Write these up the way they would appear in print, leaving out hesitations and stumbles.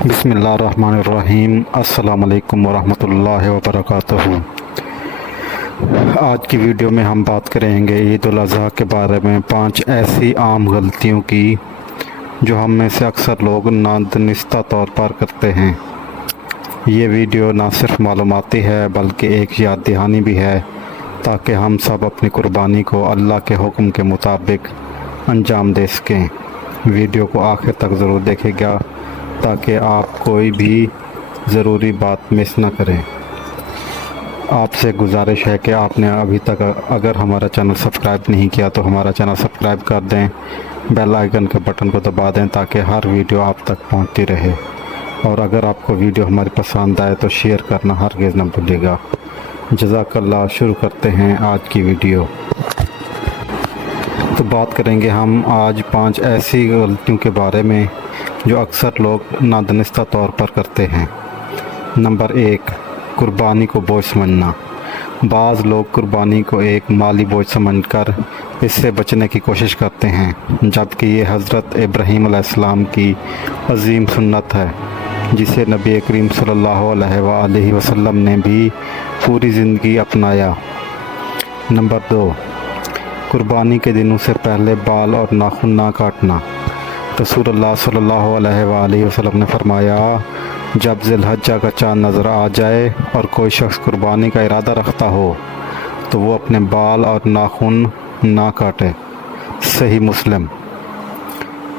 بسم اللہ الرحمن الرحیم۔ السلام علیکم ورحمۃ اللہ وبرکاتہ۔ آج کی ویڈیو میں ہم بات کریں گے عید الاضحیٰ کے بارے میں 5 ایسی عام غلطیوں کی جو ہم میں سے اکثر لوگ نادانستہ طور پر کرتے ہیں۔ یہ ویڈیو نہ صرف معلوماتی ہے بلکہ ایک یاد دہانی بھی ہے تاکہ ہم سب اپنی قربانی کو اللہ کے حکم کے مطابق انجام دے سکیں۔ ویڈیو کو آخر تک ضرور دیکھیں گا تاکہ آپ کوئی بھی ضروری بات مس نہ کریں۔ آپ سے گزارش ہے کہ آپ نے ابھی تک اگر ہمارا چینل سبسکرائب نہیں کیا تو ہمارا چینل سبسکرائب کر دیں، بیل آئیکن کے بٹن کو دبا دیں تاکہ ہر ویڈیو آپ تک پہنچتی رہے، اور اگر آپ کو ویڈیو ہماری پسند آئے تو شیئر کرنا ہرگز نہ بھولیے گا۔ جزاک اللہ۔ شروع کرتے ہیں آج کی ویڈیو۔ تو بات کریں گے ہم آج 5 ایسی غلطیوں کے بارے میں جو اکثر لوگ نادانستہ طور پر کرتے ہیں۔ نمبر 1، قربانی کو بوجھ سمجھنا۔ بعض لوگ قربانی کو ایک مالی بوجھ سمجھ کر اس سے بچنے کی کوشش کرتے ہیں، جبکہ یہ حضرت ابراہیم علیہ السلام کی عظیم سنت ہے جسے نبی کریم صلی اللہ علیہ وآلہ وسلم نے بھی پوری زندگی اپنایا۔ نمبر 2، قربانی کے دنوں سے پہلے بال اور ناخن نہ کاٹنا۔ رسول اللہ صلی اللہ علیہ وآلہ وسلم نے فرمایا، جب ذی الحجہ کا چاند نظر آ جائے اور کوئی شخص قربانی کا ارادہ رکھتا ہو تو وہ اپنے بال اور ناخن نہ کاٹے۔ صحیح مسلم۔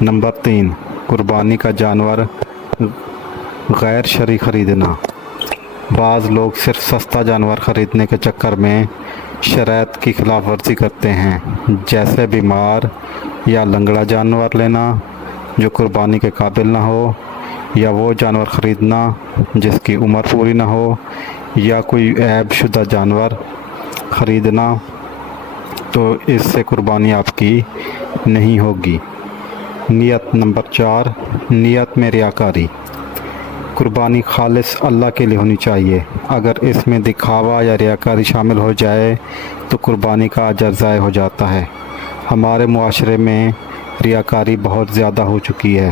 نمبر 3، قربانی کا جانور غیر شرعی خریدنا۔ بعض لوگ صرف سستا جانور خریدنے کے چکر میں شرائط کی خلاف ورزی کرتے ہیں، جیسے بیمار یا لنگڑا جانور لینا جو قربانی کے قابل نہ ہو، یا وہ جانور خریدنا جس کی عمر پوری نہ ہو، یا کوئی عیب شدہ جانور خریدنا، تو اس سے قربانی آپ کی نہیں ہوگی۔ نیت۔ نمبر 4، نیت میں ریاکاری۔ قربانی خالص اللہ کے لیے ہونی چاہیے۔ اگر اس میں دکھاوا یا ریاکاری شامل ہو جائے تو قربانی کا اجر ضائع ہو جاتا ہے۔ ہمارے معاشرے میں ریاکاری بہت زیادہ ہو چکی ہے،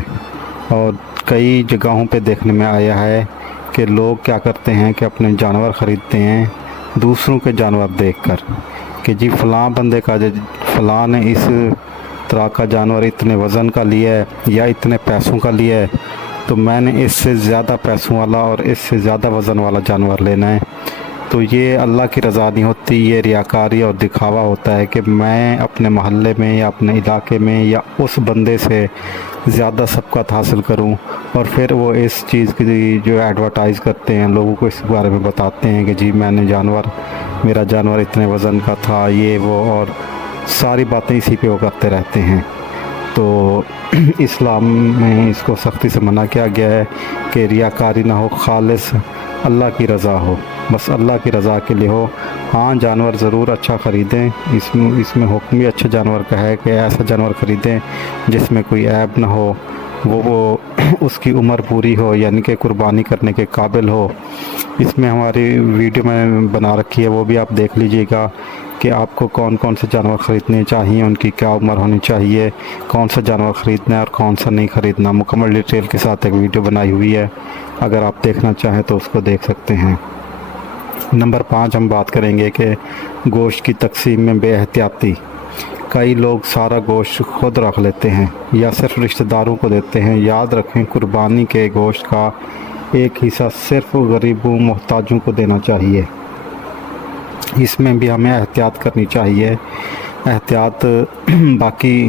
اور کئی جگہوں پہ دیکھنے میں آیا ہے کہ لوگ کیا کرتے ہیں کہ اپنے جانور خریدتے ہیں دوسروں کے جانور دیکھ کر کہ جی فلاں بندے کا فلاں نے اس طرح کا جانور اتنے وزن کا لیا ہے یا اتنے پیسوں کا لیا ہے، تو میں نے اس سے زیادہ پیسوں والا اور اس سے زیادہ وزن والا جانور لینا ہے۔ تو یہ اللہ کی رضا نہیں ہوتی، یہ ریاکاری اور دکھاوا ہوتا ہے کہ میں اپنے محلے میں یا اپنے علاقے میں یا اس بندے سے زیادہ سبقت حاصل کروں، اور پھر وہ اس چیز کی جو ایڈورٹائز کرتے ہیں، لوگوں کو اس بارے میں بتاتے ہیں کہ جی میں نے میرا جانور اتنے وزن کا تھا، یہ وہ، اور ساری باتیں اسی پہ وہ کرتے رہتے ہیں۔ تو اسلام میں اس کو سختی سے منع کیا گیا ہے کہ ریاکاری نہ ہو، خالص اللہ کی رضا ہو، بس اللہ کی رضا کے لیے ہو۔ ہاں جانور ضرور اچھا خریدیں، اس میں حکم بھی اچھے جانور کا ہے کہ ایسا جانور خریدیں جس میں کوئی عیب نہ ہو، وہ اس کی عمر پوری ہو، یعنی کہ قربانی کرنے کے قابل ہو۔ اس میں ہماری ویڈیو میں بنا رکھی ہے، وہ بھی آپ دیکھ لیجئے گا کہ آپ کو کون کون سے جانور خریدنے چاہیے، ان کی کیا عمر ہونی چاہیے، کون سا جانور خریدنا ہے اور کون سا نہیں خریدنا، مکمل ڈیٹیل کے ساتھ ایک ویڈیو بنائی ہوئی ہے، اگر آپ دیکھنا چاہیں تو اس کو دیکھ سکتے ہیں۔ نمبر 5، ہم بات کریں گے کہ گوشت کی تقسیم میں بے احتیاطی۔ کئی لوگ سارا گوشت خود رکھ لیتے ہیں یا صرف رشتہ داروں کو دیتے ہیں۔ یاد رکھیں، قربانی کے گوشت کا ایک حصہ صرف غریبوں محتاجوں کو دینا چاہیے۔ اس میں بھی ہمیں احتیاط کرنی چاہیے۔ احتیاط باقی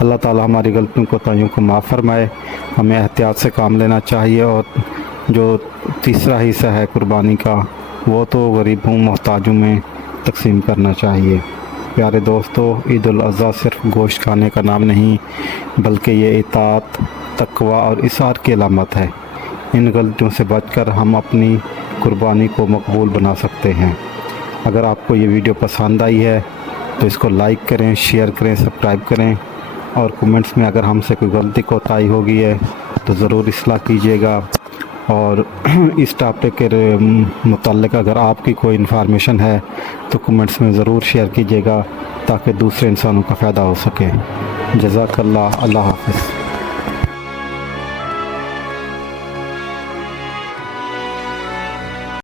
اللہ تعالی ہماری غلطیوں کوتاہیوں کو معاف فرمائے۔ ہمیں احتیاط سے کام لینا چاہیے، اور جو تیسرا حصہ ہے قربانی کا وہ تو غریبوں محتاجوں میں تقسیم کرنا چاہیے۔ پیارے دوستو، عید الاضحیٰ صرف گوشت کھانے کا نام نہیں بلکہ یہ اطاعت، تقوی اور اثار کی علامت ہے۔ ان غلطیوں سے بچ کر ہم اپنی قربانی کو مقبول بنا سکتے ہیں۔ اگر آپ کو یہ ویڈیو پسند آئی ہے تو اس کو لائک کریں، شیئر کریں، سبسکرائب کریں، اور کمنٹس میں اگر ہم سے کوئی غلطی کوتاہی ہو گئی ہے تو ضرور اصلاح کیجیے گا۔ اور اس ٹاپک کے متعلق اگر آپ کی کوئی انفارمیشن ہے تو کمنٹس میں ضرور شیئر کیجیے گا تاکہ دوسرے انسانوں کا فائدہ ہو سکے۔ جزاک اللہ۔ اللہ حافظ۔